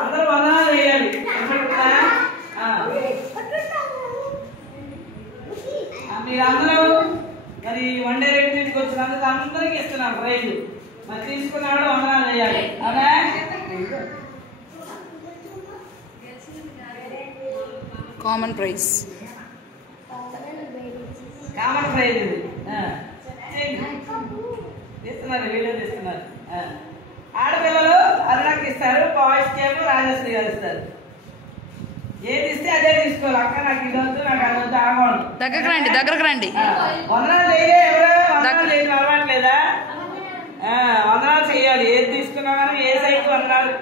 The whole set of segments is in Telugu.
అందరూ వందనాలు వేయాలి. మీరందరూ మరి వన్ డే రేట్ మీదకి వచ్చినందుకు అందరికి ఇస్తున్నాం ప్రైజ్. మరి తీసుకున్నాడు వందనాలు వేయాలి. అవునా? కామన్ ప్రైజ్ ఇది ఇస్తున్నారు, వీళ్ళు ఇస్తున్నారు. ఆడపిల్లలు అరుణకి ఇస్తారు, బాయ్స్ ఏమో రాజశ్రీ గారు ఇస్తారు. ఏది ఇస్తే అదే తీసుకోవాలి. అక్క నాకు ఇది వద్దు, నాకు అది వద్దు, ఆగోండి. దగ్గరకు రండి. వందనాలు చేయలే ఎవరు? వందనాలు చేయడం అలవాట్లేదా? వందనాలు చెయ్యాలి. ఏది తీసుకున్నా కానీ ఏ సైజు వందనాలు.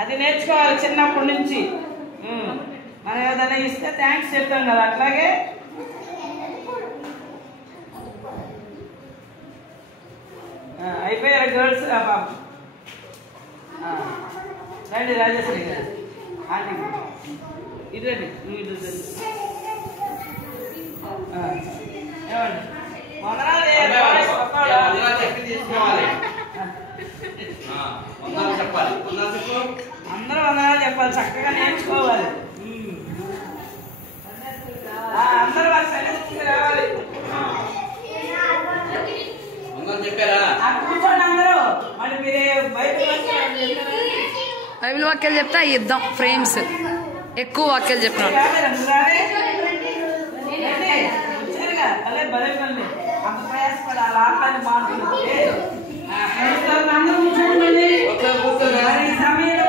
అది నేర్చుకోవాలి చిన్నప్పటి నుంచి. మనం ఏదైనా ఇస్తే థ్యాంక్స్ చెప్తాం కదా, అట్లాగే అయిపోయారు గర్ల్స్. పాప రండి రాజశ్రీ గారు, ఆంటీ ఇది రండి, నువ్వు ఇది ఏమండి వందనాలు అందరూ వందనాలు చెప్పాలి, చక్కగా నేర్చుకోవాలి. అందరూ వాళ్ళ సన్నిధికి రావాలి. కూర్చోండి అందరూ. మరి మీరే బైబిల్ వాక్యాలు చెప్తే అవి ఇద్దాం. ఫ్రేమ్స్ ఎక్కువ వాక్యాలు చెప్పినాడు. అదే బలపల్లి అంత ప్రయాసపడాలి. ఆటలని మాట్లాడుతుంటే అందరూ కూర్చోండి. సమయంలో